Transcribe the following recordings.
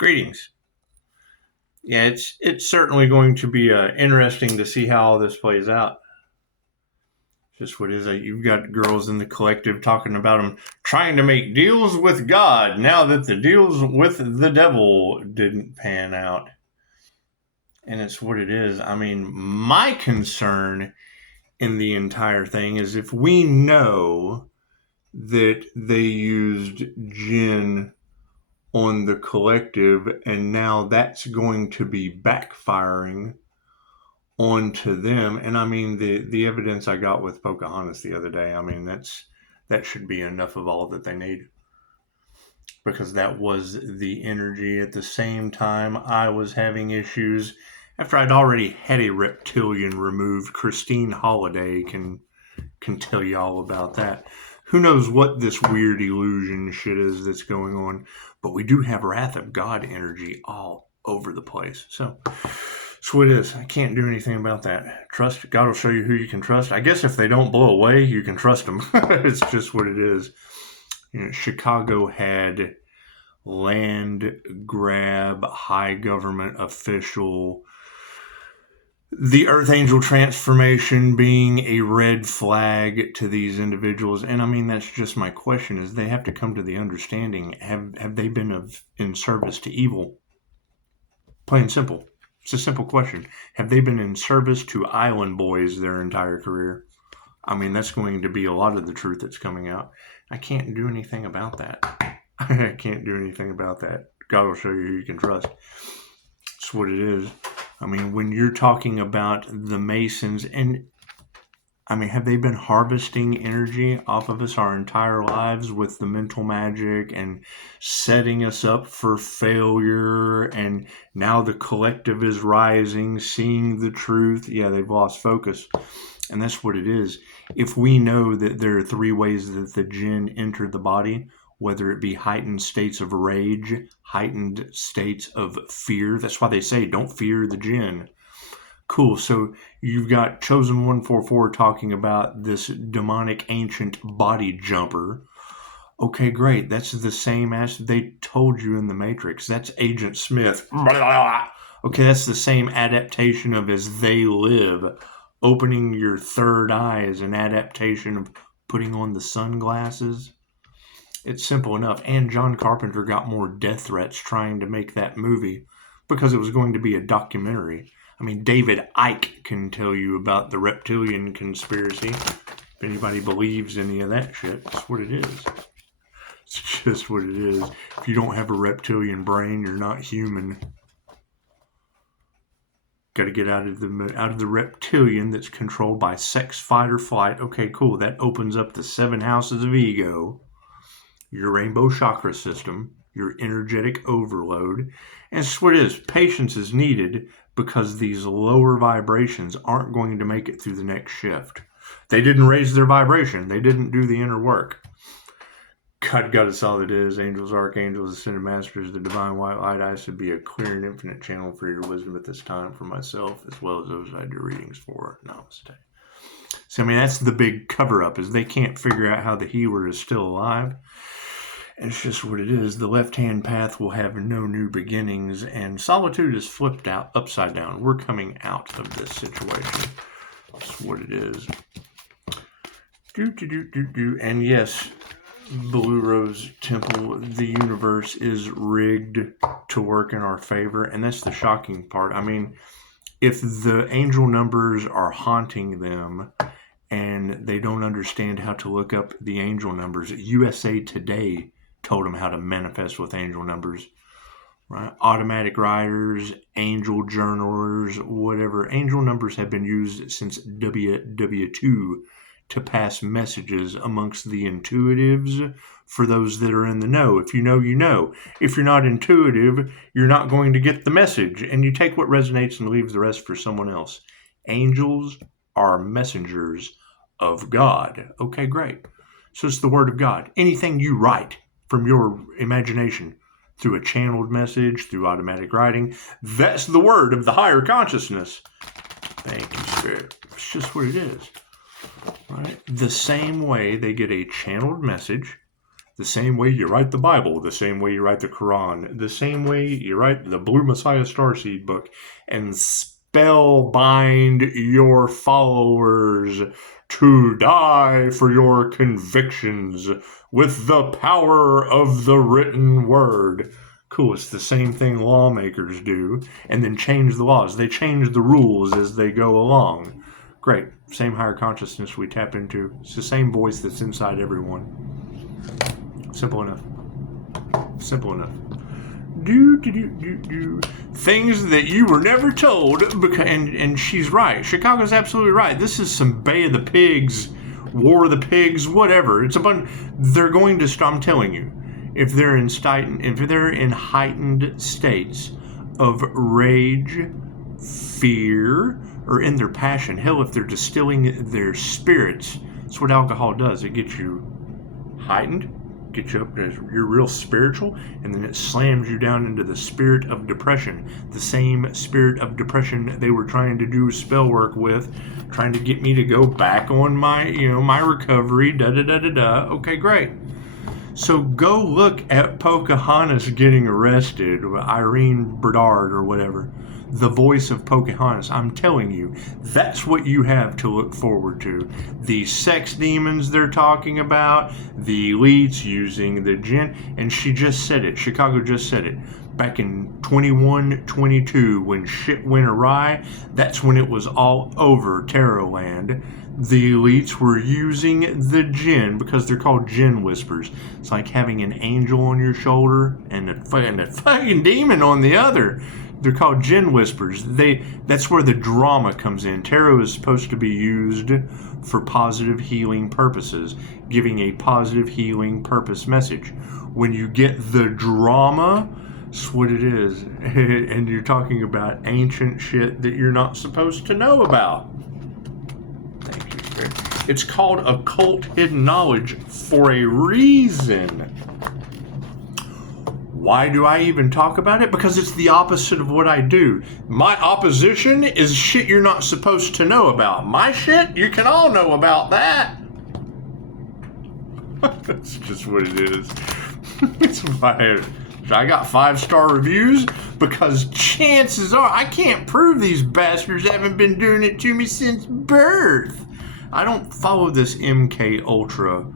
Greetings. Yeah, it's certainly going to be interesting to see how all this plays out. Just what is it? You've got girls in the collective talking about them trying to make deals with God now that the deals with the devil didn't pan out. And it's what it is. I mean, my concern in the entire thing is if we know that they used jinn on the collective and now that's going to be backfiring onto them. And I mean, the evidence I got with Pocahontas the other day, I mean, that should be enough of all that they need, because that was the energy. At the same time, I was having issues after I'd already had a reptilian removed. Christine Holiday can tell you all about that. Who knows what this weird illusion shit is that's going on, but we do have Wrath of God energy all over the place. So it is. I can't do anything about that. Trust. God will show you who you can trust. I guess if they don't blow away, you can trust them. It's just what it is. You know, Chicago had land grab, high government official, the Earth Angel transformation being a red flag to these individuals. And I mean, that's just my question, is they have to come to the understanding, have they been in service to evil? Plain and simple. It's a simple question. Have they been in service to island boys their entire career? I mean, that's going to be a lot of the truth that's coming out. I can't do anything about that. I can't do anything about that. God will show you who you can trust. It's what it is. I mean, when you're talking about the Masons, and I mean, have they been harvesting energy off of us our entire lives with the mental magic and setting us up for failure? And now the collective is rising, seeing the truth. Yeah, they've lost focus. And that's what it is. If we know that there are three ways that the jinn enter the body, whether it be heightened states of rage, heightened states of fear. That's why they say, don't fear the jinn. Cool. So you've got Chosen 144 talking about this demonic ancient body jumper. Okay, great. That's the same as they told you in the Matrix. That's Agent Smith. Okay, that's the same adaptation of As They Live. Opening your third eye is an adaptation of putting on the sunglasses. It's simple enough. And John Carpenter got more death threats trying to make that movie because it was going to be a documentary. I mean, David Icke can tell you about the reptilian conspiracy. If anybody believes any of that shit, that's what it is. It's just what it is. If you don't have a reptilian brain, you're not human. Got to get out of the reptilian that's controlled by sex, fight, or flight. Okay, cool. That opens up the 7 houses of ego, your rainbow chakra system, your energetic overload. And it's what it is. Patience is needed because these lower vibrations aren't going to make it through the next shift. They didn't raise their vibration. They didn't do the inner work. God got us all that is. Angels, archangels, ascended masters, the divine white light. I should be a clear and infinite channel for your wisdom at this time for myself, as well as those I do readings for. Namaste. So, I mean, that's the big cover-up, is they can't figure out how the healer is still alive. And it's just what it is. The left-hand path will have no new beginnings, and solitude is flipped out upside down. We're coming out of this situation. That's what it is. And yes, Blue Rose Temple, the universe is rigged to work in our favor, and that's the shocking part. I mean, if the angel numbers are haunting them and they don't understand how to look up the angel numbers, USA Today told them how to manifest with angel numbers, right? Automatic writers, angel journalers, whatever. Angel numbers have been used since WW2 to pass messages amongst the intuitives for those that are in the know. If you know, you know. If you're not intuitive, you're not going to get the message, and you take what resonates and leave the rest for someone else. Angels are messengers of God. Okay, great. So it's the word of God. Anything you write from your imagination through a channeled message, through automatic writing, that's the word of the higher consciousness. Thank you, Spirit. It's just what it is. Right? The same way they get a channeled message, The same way you write the Bible, the same way you write the Quran, the same way you write the Blue Messiah Starseed book, and spellbind your followers to die for your convictions with the power of the written word. Cool, it's the same thing lawmakers do, and then change the laws. They change the rules as they go along. Great, same higher consciousness we tap into. It's the same voice that's inside everyone. Simple enough. Simple enough. Things that you were never told, and she's right. Chicago's absolutely right. This is some Bay of the Pigs, War of the Pigs, whatever. It's a bunch. They're going to stop. I'm telling you, if they're in heightened states of rage, fear, or in their passion, hell, if they're distilling their spirits, that's what alcohol does. It gets you heightened, get you up as you're real spiritual, and then it slams you down into the spirit of depression. The same spirit of depression they were trying to do spell work with, trying to get me to go back on my, my recovery, Okay, great. So go look at Pocahontas getting arrested, Irene Bedard or whatever. The voice of Pocahontas. I'm telling you, that's what you have to look forward to. The sex demons they're talking about, the elites using the jinn, and she just said it. Chicago just said it. Back in 21-22, when shit went awry, that's when it was all over Tarotland. The elites were using the jinn because they're called jinn whispers. It's like having an angel on your shoulder and a fucking demon on the other. They're called jinn whispers. That's where the drama comes in. Tarot is supposed to be used for positive healing purposes, giving a positive healing purpose message. When you get the drama, that's what it is. And you're talking about ancient shit that you're not supposed to know about. Thank you, Spirit. It's called occult hidden knowledge for a reason. Why do I even talk about it? Because it's the opposite of what I do. My opposition is shit you're not supposed to know about. My shit, you can all know about that. That's just what it is. It's why I got 5-star reviews, because chances are I can't prove these bastards haven't been doing it to me since birth. I don't follow this MK Ultra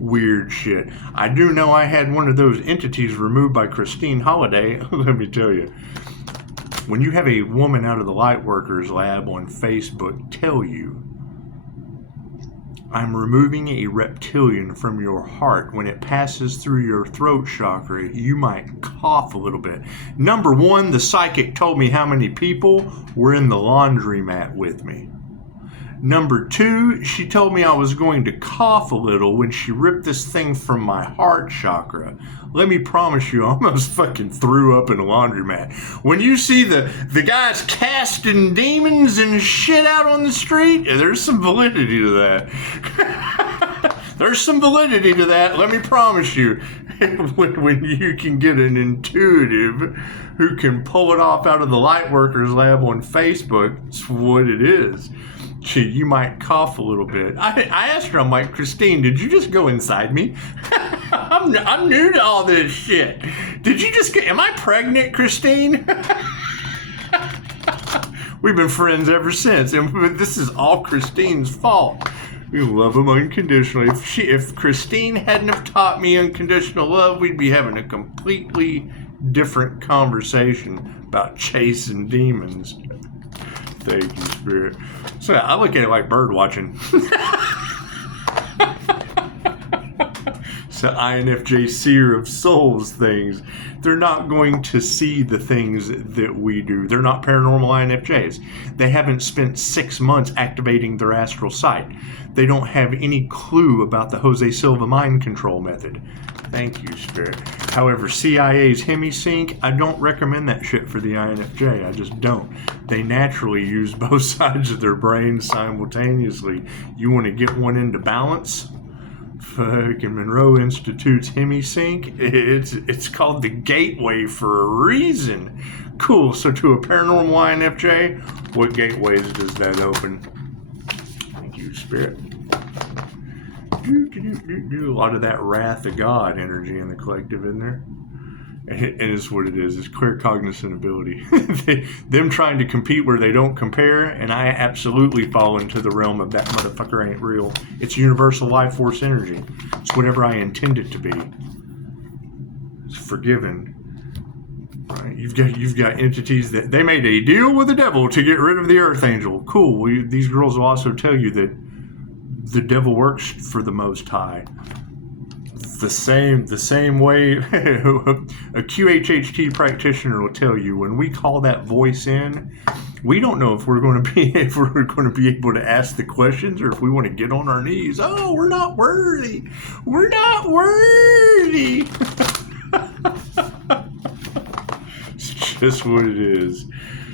weird shit. I do know I had one of those entities removed by Christine Holliday. Let me tell you, when you have a woman out of the Lightworkers Lab on Facebook tell you, I'm removing a reptilian from your heart, when it passes through your throat chakra, you might cough a little bit. Number one, the psychic told me how many people were in the laundromat with me. Number two, she told me I was going to cough a little when she ripped this thing from my heart chakra. Let me promise you, I almost fucking threw up in a laundromat. When you see the guys casting demons and shit out on the street, there's some validity to that. There's some validity to that, let me promise you. When you can get an intuitive who can pull it off out of the Lightworkers Lab on Facebook, it's what it is. Gee, you might cough a little bit. I asked her, I'm like, Christine, did you just go inside me? I'm new to all this shit. Did you just am I pregnant, Christine? We've been friends ever since, and this is all Christine's fault. We love them unconditionally. If Christine hadn't have taught me unconditional love, we'd be having a completely different conversation about chasing demons. Thank you, Spirit. So I look at it like bird watching. So INFJ seer of souls things. They're not going to see the things that we do. They're not paranormal INFJs. They haven't spent 6 months activating their astral sight. They don't have any clue about the Jose Silva mind control method. Thank you, Spirit. However, CIA's HemiSync, I don't recommend that shit for the INFJ. I just don't. They naturally use both sides of their brains simultaneously. You want to get one into balance? Fucking Monroe Institute's HemiSync. It's called the gateway for a reason. Cool. So to a paranormal INFJ, what gateways does that open? Thank you, Spirit. A lot of that wrath of God energy in the collective, isn't there? And it's what it is. It's clear cognizant ability. Them trying to compete where they don't compare, and I absolutely fall into the realm of that motherfucker ain't real. It's universal life force energy. It's whatever I intend it to be. It's forgiven. Right? You've got entities that they made a deal with the devil to get rid of the Archangel. Cool. These girls will also tell you that the devil works for the Most High. The same way a QHHT practitioner will tell you, when we call that voice in, we don't know if we're going to be able to ask the questions or if we want to get on our knees. Oh, we're not worthy. We're not worthy. It's just what it is.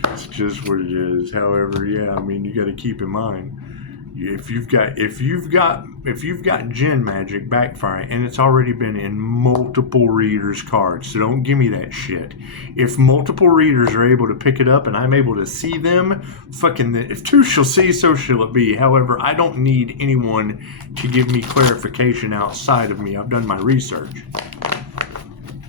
It's just what it is. However, yeah, I mean, you got to keep in mind, if you've got Jinn magic backfiring, and it's already been in multiple readers' cards, so don't give me that shit. If multiple readers are able to pick it up and I'm able to see them, if two shall see, so shall it be. However, I don't need anyone to give me clarification outside of me. I've done my research.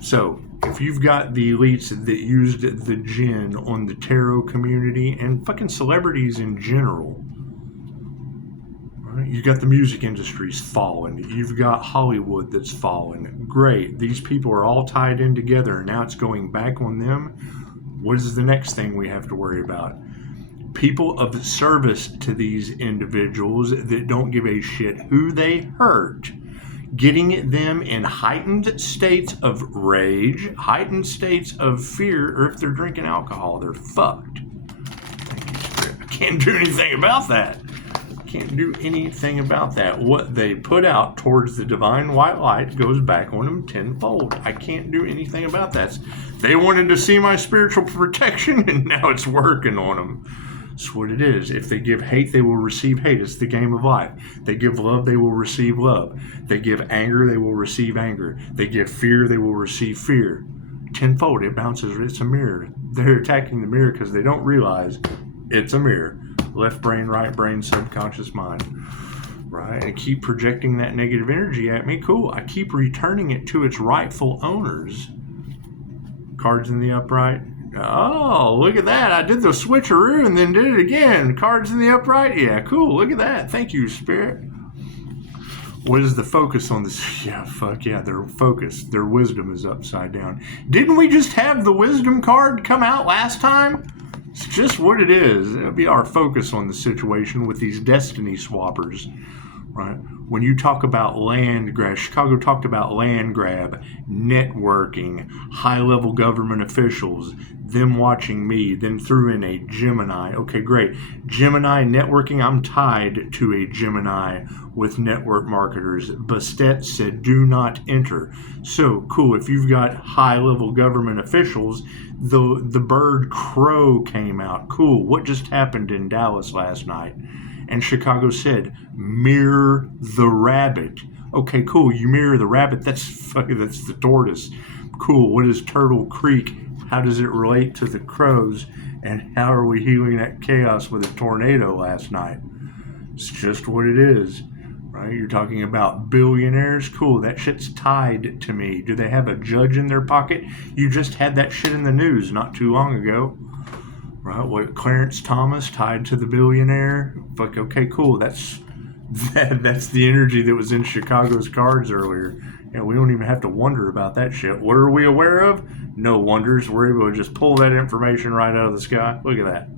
So if you've got the elites that used the Jinn on the tarot community and fucking celebrities in general, you got the music industry's fallen. You've got Hollywood that's fallen. Great. These people are all tied in together, and now it's going back on them. What is the next thing we have to worry about? People of service to these individuals that don't give a shit who they hurt, getting them in heightened states of rage, heightened states of fear, or if they're drinking alcohol, they're fucked. Thank you, Spirit. I can't do anything about that. Can't do anything about that. What they put out towards the divine white light goes back on them tenfold. I can't do anything about that. They wanted to see my spiritual protection, and now it's working on them. That's what it is. If they give hate, they will receive hate. It's the game of life. They give love, they will receive love. They give anger, they will receive anger. They give fear, they will receive fear. Tenfold. It bounces. It's a mirror. They're attacking the mirror because they don't realize it's a mirror. Left brain, right brain, subconscious mind. Right? And keep projecting that negative energy at me. Cool. I keep returning it to its rightful owners. Cards in the upright. Oh, look at that. I did the switcheroo and then did it again. Cards in the upright. Yeah, cool. Look at that. Thank you, Spirit. What is the focus on this? Yeah, fuck yeah. Their focus, their wisdom is upside down. Didn't we just have the wisdom card come out last time? It's just what it is. It'll be our focus on the situation with these destiny swappers, right? When you talk about land grab, Chicago talked about land grab, networking, high-level government officials, them watching me, then threw in a Gemini. Okay, great. Gemini networking, I'm tied to a Gemini with network marketers. Bastet said, do not enter. So, cool. If you've got high-level government officials, the bird crow came out. Cool. What just happened in Dallas last night? And Chicago said, mirror the rabbit. Okay, cool. You mirror the rabbit. That's the tortoise. Cool. What is Turtle Creek? How does it relate to the crows? And how are we healing that chaos with a tornado last night? It's just what it is. Right? You're talking about billionaires. Cool. That shit's tied to me. Do they have a judge in their pocket? You just had that shit in the news not too long ago. Right? What, Clarence Thomas tied to the billionaire? Fuck, okay, cool. That's the energy that was in Chicago's cards earlier. And we don't even have to wonder about that shit. What are we aware of? No wonders. We're able to just pull that information right out of the sky. Look at that.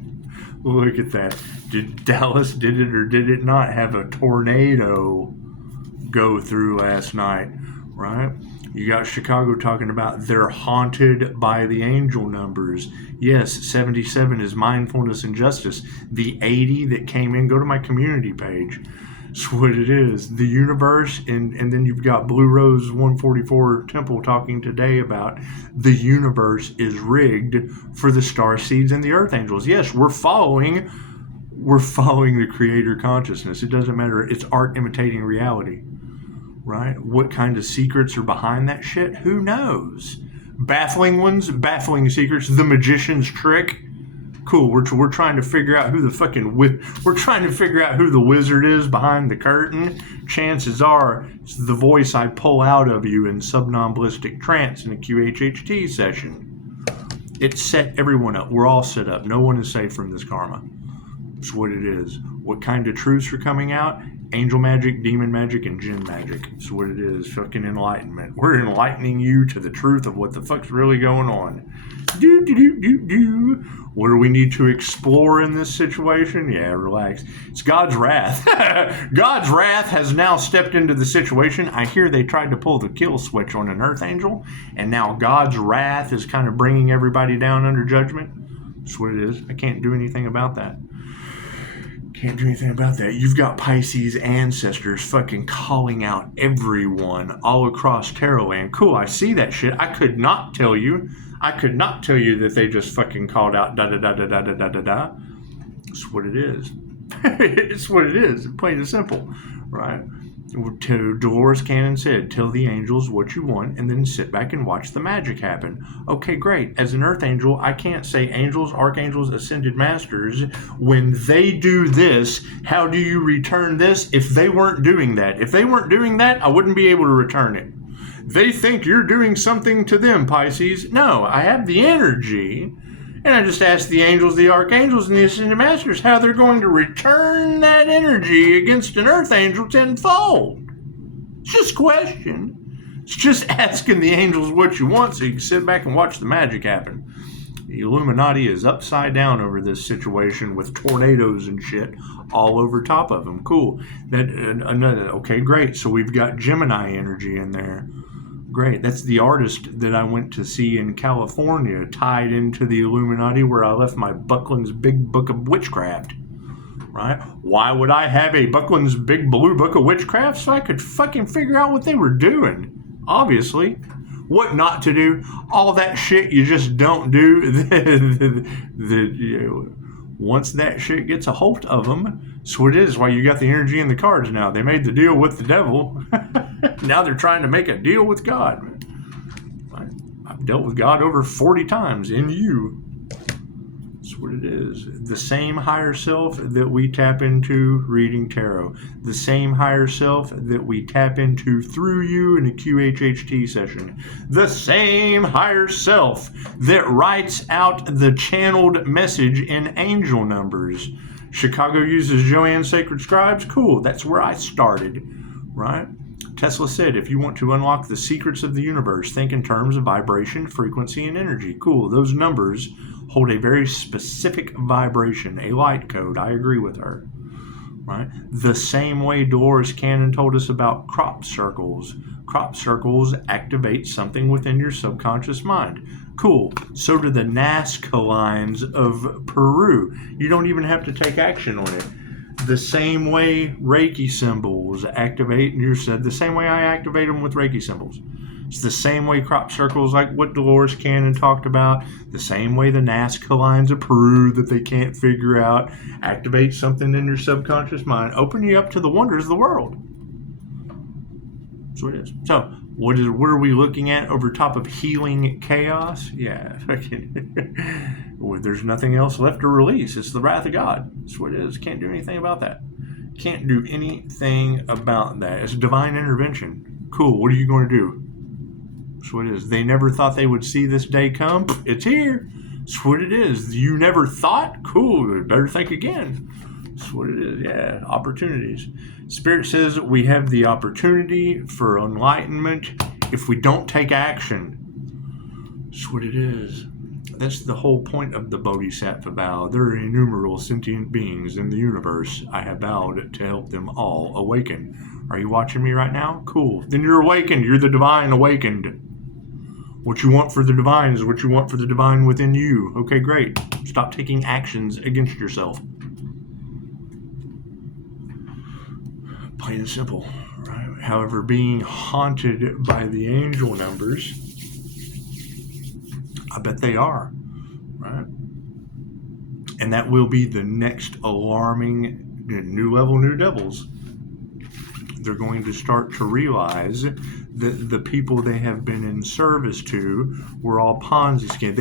Look at that. Did Dallas, did it or did it not have a tornado go through last night? Right? You got Chicago talking about they're haunted by the angel numbers. Yes, 77 is mindfulness and justice. The 80 that came in, go to my community page. That's what it is. The universe, and then you've got Blue Rose 144 Temple talking today about the universe is rigged for the star seeds and the earth angels. Yes, we're following the creator consciousness. It doesn't matter. It's art imitating reality. Right? What kind of secrets are behind that shit? Who knows? Baffling ones, baffling secrets, the magician's trick. Cool. We're trying to figure out who the wizard is behind the curtain. Chances are it's the voice I pull out of you in subnomballistic trance in a QHHT session. It set everyone up. We're all set up. No one is safe from this karma. It's what it is. What kind of truths are coming out? Angel magic, demon magic, and jinn magic. It's what it is. Fucking enlightenment. We're enlightening you to the truth of what the fuck's really going on. What do we need to explore in this situation? Yeah, relax. It's God's wrath. God's wrath has now stepped into the situation. I hear they tried to pull the kill switch on an earth angel, and now God's wrath is kind of bringing everybody down under judgment. That's what it is. I can't do anything about that. Can't do anything about that. You've got Pisces ancestors fucking calling out everyone all across Tarot land. Cool, I see that shit. I could not tell you that they just fucking called out da-da-da-da-da-da-da-da. It's what it is. It's what it is. Plain and simple, right? Dolores Cannon said, tell the angels what you want and then sit back and watch the magic happen. Okay, great. As an earth angel, I can't say angels, archangels, ascended masters. When they do this, how do you return this? If they weren't doing that, I wouldn't be able to return it. They think you're doing something to them, Pisces. No, I have the energy. And I just asked the angels, the archangels, and the ascended masters how they're going to return that energy against an earth angel tenfold. It's just a question. It's just asking the angels what you want so you can sit back and watch the magic happen. The Illuminati is upside down over this situation with tornadoes and shit all over top of them. Cool. Okay, great. So we've got Gemini energy in there. Great. That's the artist that I went to see in California, tied into the Illuminati, where I left my Buckland's Big Book of Witchcraft. Right? Why would I have a Buckland's Big Blue Book of Witchcraft? So I could fucking figure out what they were doing. Obviously. What not to do. All that shit you just don't do. Once that shit gets a hold of them, so it is why you got the energy in the cards now. They made the deal with the devil. Now they're trying to make a deal with God. I've dealt with God over 40 times in you. That's what it is. The same higher self that we tap into reading tarot. The same higher self that we tap into through you in a QHHT session. The same higher self that writes out the channeled message in angel numbers. Chicago uses Joanne's Sacred Scribes. Cool, that's where I started, right? Tesla said, if you want to unlock the secrets of the universe, think in terms of vibration, frequency, and energy. Cool, those numbers hold a very specific vibration, a light code. I agree with her, right? The same way Dolores Cannon told us about crop circles. Crop circles activate something within your subconscious mind. Cool. So do the Nazca lines of Peru. You don't even have to take action on it. The same way Reiki symbols activate, and you said the same way I activate them with Reiki symbols. It's the same way crop circles, like what Dolores Cannon talked about, the same way the Nazca lines of Peru that they can't figure out, activate something in your subconscious mind, open you up to the wonders of the world. That's what it is. So, what are we looking at over top of healing chaos? Yeah, there's nothing else left to release. It's the wrath of God. That's what it is. Can't do anything about that. Can't do anything about that. It's divine intervention. Cool. What are you going to do? That's what it is. They never thought they would see this day come. It's here. That's what it is. You never thought? Cool. Better think again. That's what it is. Yeah, opportunities. Spirit says we have the opportunity for enlightenment if we don't take action. That's what it is. That's the whole point of the Bodhisattva vow. There are innumerable sentient beings in the universe. I have vowed to help them all awaken. Are you watching me right now? Cool. Then you're awakened. You're the divine awakened. What you want for the divine is what you want for the divine within you. Okay, great. Stop taking actions against yourself. Plain and simple, right? However, being haunted by the angel numbers, I bet they are, right? And that will be the next alarming new level, new devils. They're going to start to realize that the people they have been in service to were all Ponzi schemes.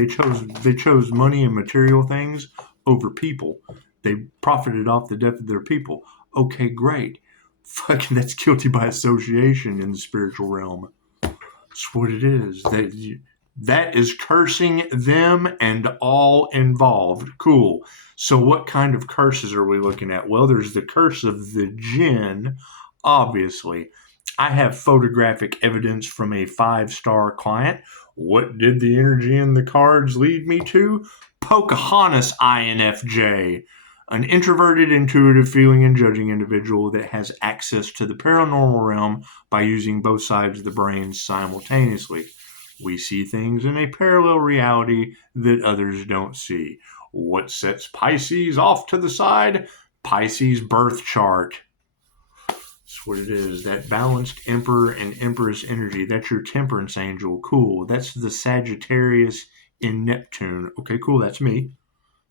They chose money and material things over people. They profited off the death of their people. Okay, great. Fucking, that's guilty by association in the spiritual realm. That's what it is. That is cursing them and all involved. Cool. So what kind of curses are we looking at? Well, there's the curse of the jinn, obviously. I have photographic evidence from a 5-star client. What did the energy in the cards lead me to? Pocahontas INFJ. An introverted, intuitive, feeling and judging individual that has access to the paranormal realm by using both sides of the brain simultaneously. We see things in a parallel reality that others don't see. What sets Pisces off to the side? Pisces birth chart. That's what it is. That balanced Emperor and Empress energy. That's your temperance angel. Cool. That's the Sagittarius in Neptune. Okay, cool. That's me.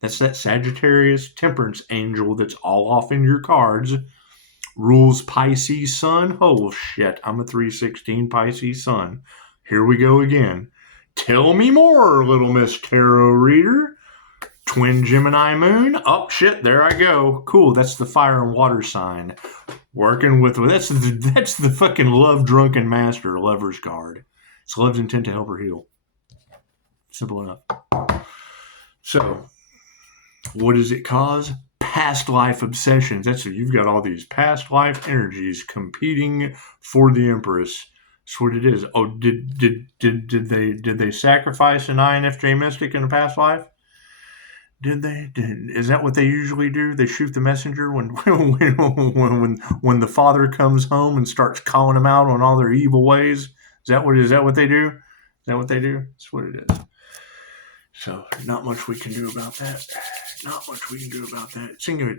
That's that Sagittarius temperance angel that's all off in your cards. Rules Pisces sun. Oh, shit. I'm a 316 Pisces sun. Here we go again. Tell me more, little Miss Tarot Reader. Twin Gemini moon. Oh, shit. There I go. Cool. That's the fire and water sign. Working with... That's the fucking love-drunken master lover's card. It's love's intent to help her heal. Simple enough. So... what does it cause? Past life obsessions. You've got all these past life energies competing for the Empress. That's what it is. Oh, did they sacrifice an INFJ mystic in a past life? Did they? Is that what they usually do? They shoot the messenger when the father comes home and starts calling them out on all their evil ways. Is that what they do? Is that what they do? That's what it is. So, not much we can do about that. Not much we can do about that. Think of it.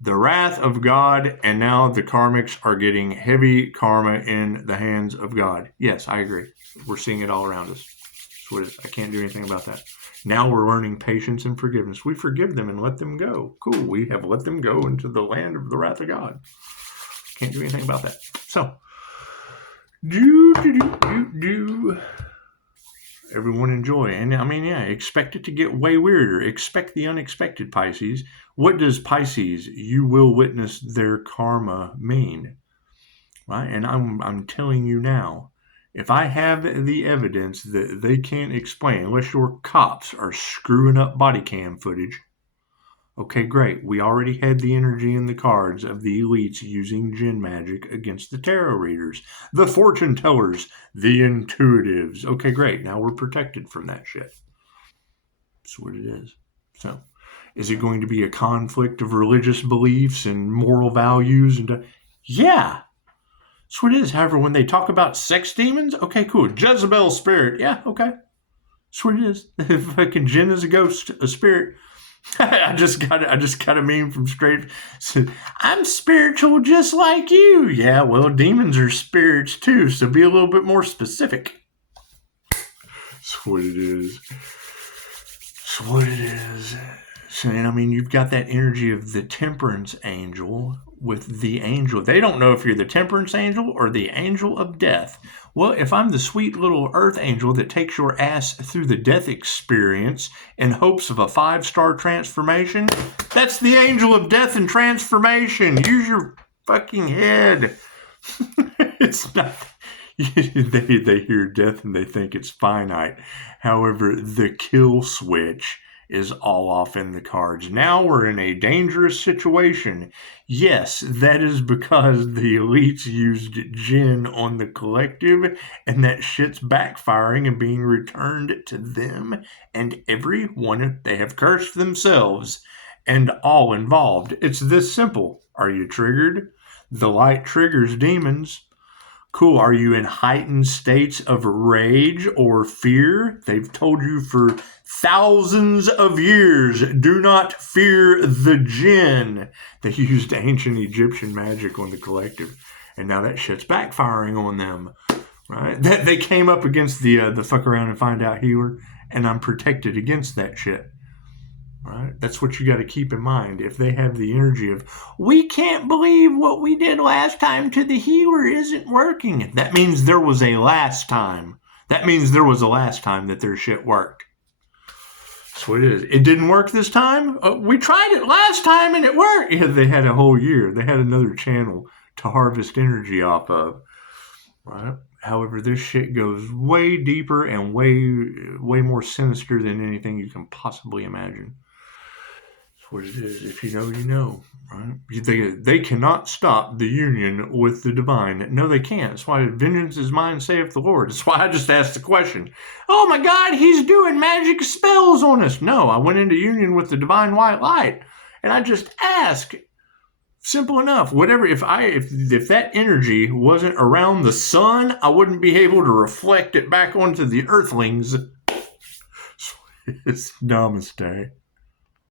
The wrath of God, and now the karmics are getting heavy karma in the hands of God. Yes, I agree. We're seeing it all around us. That's what it is. I can't do anything about that. Now we're learning patience and forgiveness. We forgive them and let them go. Cool. We have let them go into the land of the wrath of God. Can't do anything about that. So, everyone enjoy. And I mean, yeah, expect it to get way weirder. Expect the unexpected, Pisces. What does Pisces, you will witness their karma, mean? Right? And I'm telling you now, if I have the evidence that they can't explain, unless your cops are screwing up body cam footage, okay, great. We already had the energy in the cards of the elites using jinn magic against the tarot readers, the fortune tellers, the intuitives. Okay, great. Now we're protected from that shit. That's what it is. So, is it going to be a conflict of religious beliefs and moral values? Yeah. That's what it is. However, when they talk about sex demons, okay, cool. Jezebel spirit. Yeah, okay. That's what it is. Fucking jinn is a ghost, a spirit. I just got a meme from Straight. Said, I'm spiritual just like you. Yeah, well, demons are spirits too, so be a little bit more specific. That's what it is. That's what it is. So, and I mean, you've got that energy of the temperance angel with the angel. They don't know if you're the temperance angel or the angel of death. Well, if I'm the sweet little earth angel that takes your ass through the death experience in hopes of a 5-star transformation, that's the angel of death and transformation. Use your fucking head. It's not... They hear death and they think it's finite. However, the kill switch is all off in the cards. Now we're in a dangerous situation. Yes, that is because the elites used jinn on the collective, and that shit's backfiring and being returned to them and everyone. They have cursed themselves and all involved. It's this simple. Are you triggered? The light triggers demons. Cool. Are you in heightened states of rage or fear? They've told you for thousands of years, do not fear the jinn. They used ancient Egyptian magic on the collective, and now that shit's backfiring on them. Right? They came up against the fuck around and find out healer, and I'm protected against that shit. Right? That's what you got to keep in mind. If they have the energy of, we can't believe what we did last time to the healer isn't working. That means there was a last time. That means there was a last time that their shit worked. That's what it is. It didn't work this time. We tried it last time and it worked. Yeah, they had a whole year. They had another channel to harvest energy off of. Right. However, this shit goes way deeper and way more sinister than anything you can possibly imagine. That's what it is. If you know, you know. Right? They cannot stop the union with the divine. No, they can't. That's why vengeance is mine, saith the Lord. That's why I just asked the question. Oh my God, he's doing magic spells on us. No, I went into union with the divine white light, and I just asked. Simple enough. Whatever. If that energy wasn't around the sun, I wouldn't be able to reflect it back onto the earthlings. It's Namaste.